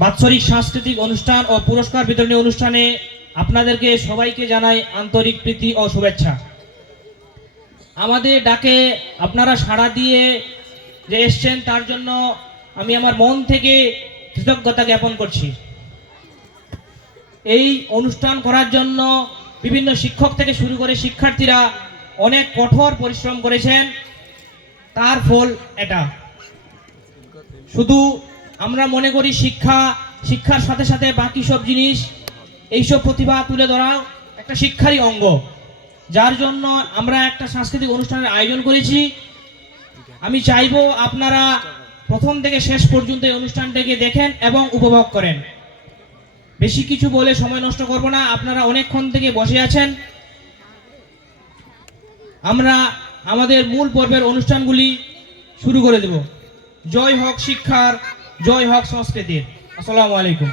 বাৎসরিক সাংস্কৃতিক অনুষ্ঠান ও পুরস্কার বিতরণী অনুষ্ঠানে আপনাদেরকে সবাইকে জানাই আন্তরিক প্রীতি ও শুভেচ্ছা। আমাদের ডাকে আপনারা সাড়া দিয়ে যে এসছেন তার জন্য আমি আমার মন থেকে কৃতজ্ঞতা জ্ঞাপন করছি। এই অনুষ্ঠান করার জন্য বিভিন্ন শিক্ষক থেকে শুরু করে শিক্ষার্থীরা অনেক কঠোর পরিশ্রম করেছেন, তার ফল এটা। শুধু আমরা মনে করি শিক্ষার সাথে সাথে বাকি সব জিনিস, এইসব প্রতিভা তুলে ধরা একটা শিক্ষারই অঙ্গ, যার জন্য আমরা একটা সাংস্কৃতিক অনুষ্ঠানের আয়োজন করেছি। আমি চাইবো আপনারা প্রথম থেকে শেষ পর্যন্ত এই অনুষ্ঠানটাকে দেখেন এবং উপভোগ করেন। বেশি কিছু বলে সময় নষ্ট করব না, আপনারা অনেকক্ষণ থেকে বসে আছেন। আমরা আমাদের মূল পর্বের অনুষ্ঠানগুলি শুরু করে দেব। জয় হোক শিক্ষার, জয় হোক সংস্কৃতির। আসসালামু আলাইকুম।